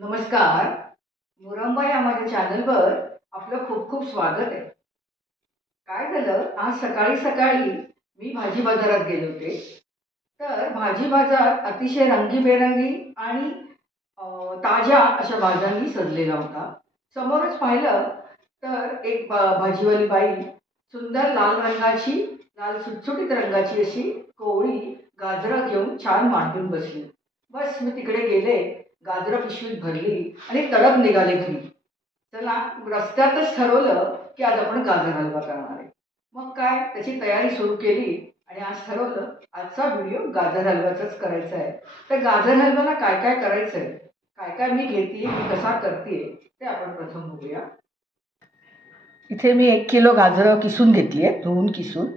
नमस्कार. मुरंबा या माझ्या चॅनलवर आपलं खूप खूप स्वागत आहे. काय झालं, आज सकाळी सकाळी मी भाजी बाजारात गेले होते. तर भाजी बाजार अतिशय रंगीबेरंगी आणि ताज्या अशा भाज्यांनी सजलेला होता. समोरच पाहिलं तर एक भाजीवाली बाई सुंदर लाल सुटसुटीत रंगाची अशी कोवळी गाजरं घेऊन छान मांडून बसली. बस मी तिकडे गेले, गाजरं पिशवीत भरली आणि तडक निघाले घरी. चला, रस्त्यातच ठरवलं की आज आपण गाजर हलवा करणार आहे. मग काय, त्याची तयारी सुरू केली आणि आज ठरवलं आजचा व्हिडिओ गाजर हलव्याचाच करायचा आहे. तर गाजर हलव्याला काय काय करायचं आहे, काय काय मी घेते, मी कसा करते ते आपण प्रथम बघूया. इथे मी 1 किलो गाजरं किसून घेतली आहे, धुवून किसून.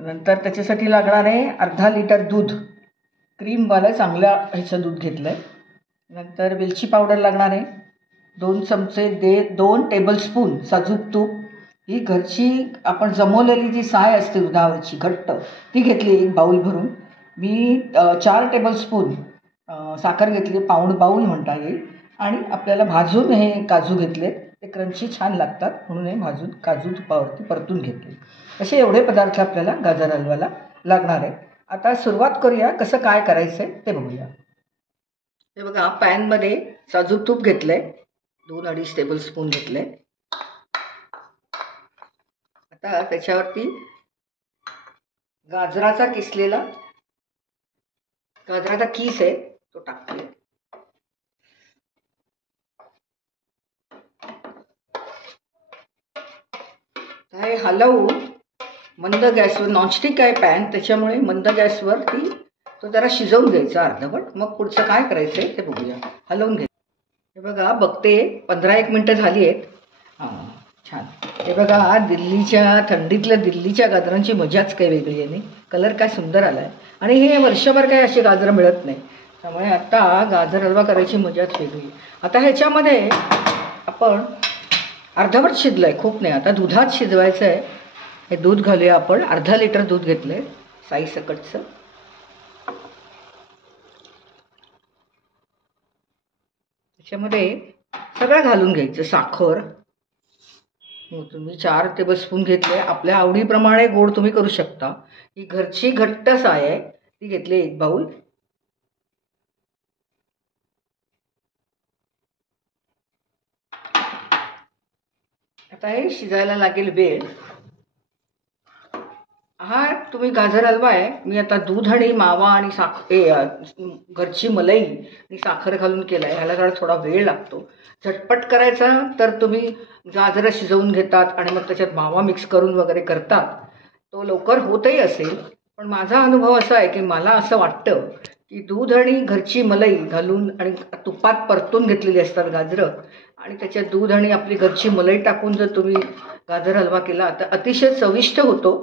नंतर त्याच्यासाठी लागणारे अर्धा लिटर दूध, क्रीमवालं चांगल्या ह्याचं दूध घेतलं आहे. नंतर वेलची पावडर लागणार आहे, 2 चमचे 2 टेबलस्पून साजूक तूप. ही घरची आपण जमवलेली जी साय असते दुधावरची घट्ट, ती घेतली 1 बाऊल भरून. मी 4 टेबलस्पून साखर घेतली, पाऊण बाऊल म्हणता येईल. आणि आपल्याला भाजून हे काजू घेतले, ते क्रंची छान लागतात म्हणून हे भाजून काजू तुपावरती परतून घेतले. असे एवढे पदार्थ आपल्याला गाजर हलव्याला लागणार आहे. आता सुरुवात करूया, कसं काय करायचं आहे ते बघूया. हे बघा, पॅनमध्ये साजूक तूप घेतलं आहे, 2-2.5 टेबलस्पून घेतलं आहे. आता त्याच्यावरती गाजराचा किस आहे तो टाकते. हे हलवून मंद गॅसवर, नॉनस्टिक आहे पॅन त्याच्यामुळे मंद गॅसवरती तो जरा शिजवून घ्यायचा अर्धवट. मग पुढचं काय करायचं आहे ते बघूया. हलवून घ्यायचं. हे बघा, बघते 15-1 मिनटं झाली आहेत. हां, छान. हे बघा, थंडीतल्या दिल्लीच्या गाजरांची मजाच काही वेगळी आहे. नाही, कलर काय सुंदर आला आहे. आणि हे वर्षभर काही असे गाजरं मिळत नाही, त्यामुळे आता गाजर हलवा करायची मजाच वेगळी. आता ह्याच्यामध्ये आपण अर्धवट शिजलं आहे, खूप नाही. आता दुधात शिजवायचं आहे. हे दूध घालूया आपण. अर्धा लिटर दूध घेतलं आहे साई सकटचं. त्याच्यामध्ये सगळं घालून घ्यायचं. साखर तुम्ही 4 टेबलस्पून घेतले, आपल्या आवडीप्रमाणे गोड तुम्ही करू शकता. ही घरची घट्ट साय आहे, ती घेतली 1 बाऊल. आता हे शिजायला लागेल वेळ. हा तुम्ही गाजर हलवा आहे, मी आता दूध आणि मावा आणि घरची मलाई आणि साखर घालून केला आहे. ह्याला जरा थोडा वेळ लागतो. झटपट करायचा तर तुम्ही गाजरं शिजवून घेतात आणि मग त्याच्यात मावा मिक्स करून वगैरे करतात, तो लवकर होतही असेल. पण माझा अनुभव असा आहे की मला असं वाटतं की दूध आणि घरची मलाई घालून आणि तुपात परतून घेतलेली असतात गाजरं, आणि त्याच्यात दूध आणि आपली घरची मलाई टाकून जर तुम्ही गाजर हलवा केला तर अतिशय चविष्ट होतो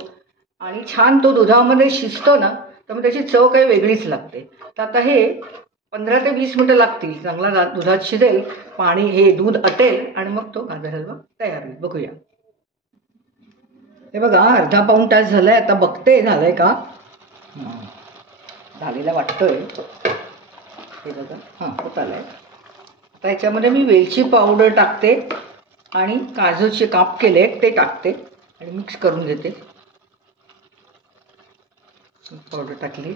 आणि छान तो दुधामध्ये शिजतो ना, तर मग त्याची चव काही वेगळीच लागते. तर आता हे 15 ते 20 मिनटं लागतील. चांगला दुधात शिजेल, हे दूध आटेल आणि मग तो गाजर हलवा तयार होईल. बघूया. हे बघा, अर्धा पाऊण तास झालाय. आता बघते झालंय का. झालेला वाटतोय. हे बघा, हां, होत आलाय. आता ह्याच्यामध्ये मी वेलची पावडर टाकते आणि काजूचे काप केले ते टाकते आणि मिक्स करून घेते. पावडर टाकली,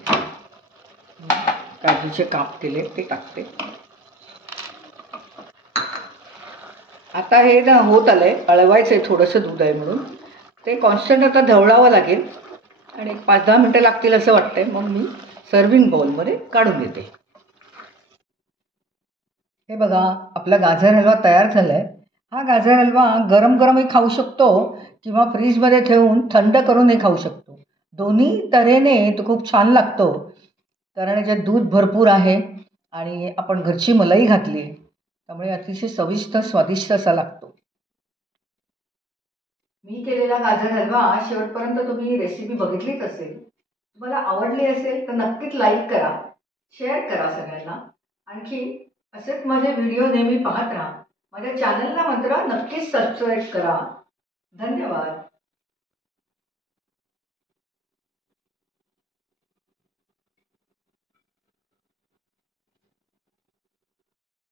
काजूचे काप केले ते टाकते. आता हे ना होत आलंय, हळवायचं आहे, थोडंसं दूध आहे म्हणून ते कॉन्स्टंट आता ढवळावं लागेल आणि 5-10 मिनटं लागतील असं वाटतंय. मग मी सर्विंग बाउलमध्ये काढून घेते. हे बघा, आपला गाजर हलवा तयार झालाय. हा गाजर हलवा गरम गरमही खाऊ शकतो किंवा फ्रीजमध्ये ठेवून थंड करूनही खाऊ शकतो. दोन्ही तऱ्हेने तो खूप छान लागतो, कारण याच्यात दूध भरपूर आहे आणि आपण घरची मलाई घातली, त्यामुळे अतिशय चविष्ट स्वादिष्ट असा लागतो. मी केलेला गाजर हलवा शेवटपर्यंत तुम्ही रेसिपी बघितलीच असेल. तुम्हाला आवडली असेल तर नक्कीच लाईक करा, शेअर करा सगळ्यांना. आणखी असेच माझे व्हिडिओ नेहमी पाहत राहा. माझ्या चॅनलला मात्र नक्कीच सबस्क्राईब करा. धन्यवाद.